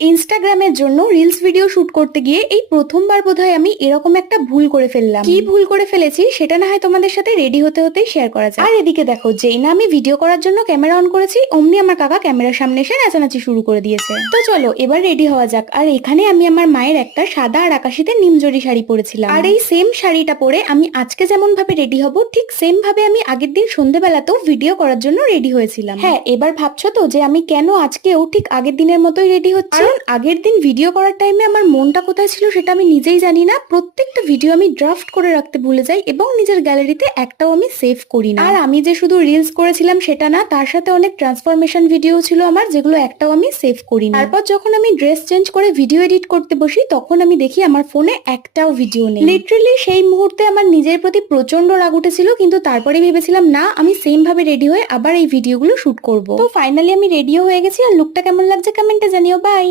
ইনস্টাগ্রামের জন্য reels video shoot করতে গিয়ে এই প্রথমবার বোধহয় আমি এরকম একটা ভুল করে ফেললাম। কি ভুল করে ফেলেছি সেটা না হয় তোমাদের সাথে রেডি হতে হতেই শেয়ার করা যায়। আর এদিকে দেখো, যেই না আমি ভিডিও করার জন্য ক্যামেরা অন করেছি অমনি আমার কাকা ক্যামেরার সামনে এসে নাচানাচি শুরু করে দিয়েছে। তো চলো এবার রেডি হওয়া যাক। আর এখানে আমি আমার মায়ের একটা সাদা আর আকাশিতে নিমজরি শাড়ি পরেছিলাম। আর এই সেম শাড়িটা পরে আমি আজকে যেমন ভাবে রেডি হব ঠিক সেম ভাবে আমি আগের দিন সন্ধ্যেবেলাতেও ভিডিও করার জন্য রেডি হয়েছিলাম। হ্যাঁ, এবার ভাবছো তো যে আমি কেন আজকেও ঠিক আগের দিনের মতোই রেডি হচ্ছি। কারণ আগের দিন ভিডিও করার টাইমে আমার মনটা কোথায় ছিল সেটা আমি নিজেই জানি না। প্রত্যেকটা ভিডিও আমি ড্রাফট করে রাখতে ভুলে যাই এবং নিজের গ্যালারিতে একটাও আমি সেভ করি না। আর আমি যে শুধু রিলস করেছিলাম সেটা না, তার সাথে অনেক ট্রান্সফরমেশন ভিডিও ছিল আমার, যেগুলো একটাও আমি সেভ করি না। তারপর যখন আমি ড্রেস চেঞ্জ করে ভিডিও এডিট করতে বসি তখন আমি দেখি আমার ফোনে একটাও ভিডিও নেই। লিটারালি সেই মুহূর্তে আমার নিজের প্রতি প্রচন্ড রাগ উঠেছিল, কিন্তু তারপরে ভেবেছিলাম না, আমি সেম ভাবে রেডি হয়ে আবার এই ভিডিওগুলো শুট করব। তো ফাইনালি আমি রেডিও হয়ে গেছি। আর লুকটা কেমন লাগছে কমেন্টে জানিও। বাই।